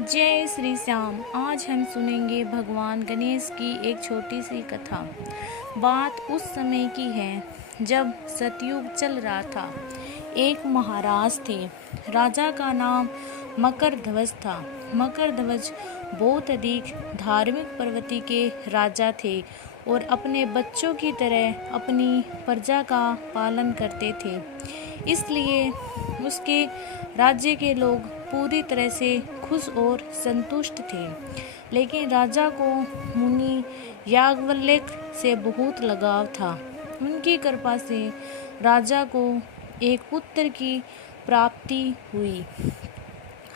जय श्री श्याम। आज हम सुनेंगे भगवान गणेश की एक छोटी सी कथा। बात उस समय की है जब सतयुग चल रहा था। एक महाराज थे। राजा का नाम मकरध्वज था। मकरध्वज बहुत अधिक धार्मिक प्रवृत्ति के राजा थे और अपने बच्चों की तरह अपनी प्रजा का पालन करते थे। इसलिए उसके राज्य के लोग पूरी तरह से खुश और संतुष्ट थे। लेकिन राजा को मुनि याज्ञवल्क्य से बहुत लगाव था। उनकी कृपा से राजा को एक पुत्र की प्राप्ति हुई।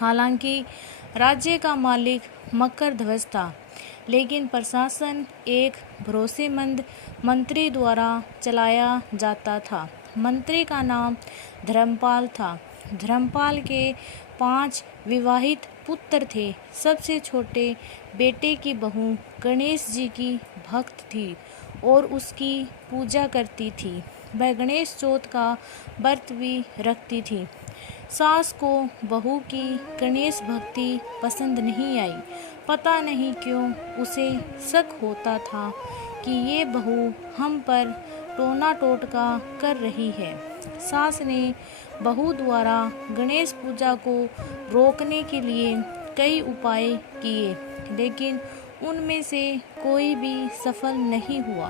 हालांकि राज्य का मालिक मकरध्वज था, लेकिन प्रशासन एक भरोसेमंद मंत्री द्वारा चलाया जाता था। मंत्री का नाम धर्मपाल था। धर्मपाल के 5 विवाहित पुत्र थे। सबसे छोटे बेटे की बहू गणेश जी की भक्त थी और उसकी पूजा करती थी। वह गणेश चौथ का व्रत भी रखती थी। सास को बहू की गणेश भक्ति पसंद नहीं आई। पता नहीं क्यों उसे शक होता था कि ये बहू हम पर टोना टोटका कर रही है। सास ने बहू द्वारा गणेश पूजा को रोकने के लिए कई उपाय किए, लेकिन उनमें से कोई भी सफल नहीं हुआ।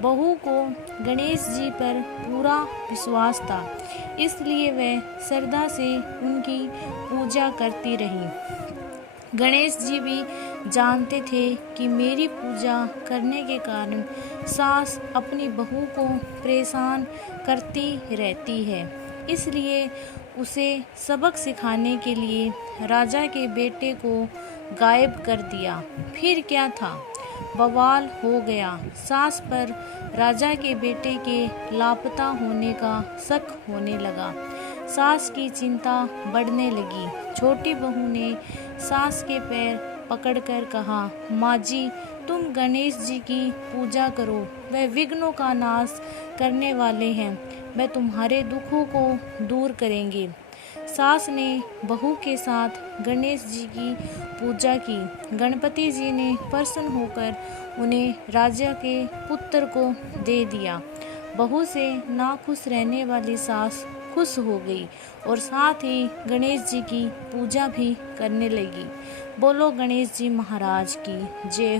बहू को गणेश जी पर पूरा विश्वास था, इसलिए वह श्रद्धा से उनकी पूजा करती रही। गणेश जी भी जानते थे कि मेरी पूजा करने के कारण सास अपनी बहू को परेशान करती रहती है, इसलिए उसे सबक सिखाने के लिए राजा के बेटे को गायब कर दिया। फिर क्या था, बवाल हो गया। सास पर राजा के बेटे के लापता होने का शक होने लगा। सास की चिंता बढ़ने लगी। छोटी बहू ने सास के पैर पकड़कर कहा, माँ जी, तुम गणेश जी की पूजा करो। वह विघ्नों का नाश करने वाले हैं। वह तुम्हारे दुखों को दूर करेंगे। सास ने बहू के साथ गणेश जी की पूजा की। गणपति जी ने प्रसन्न होकर उन्हें राजा के पुत्र को दे दिया। बहू से नाखुश रहने वाली सास खुश हो गई और साथ ही गणेश जी की पूजा भी करने लगी। बोलो गणेश जी महाराज की जय।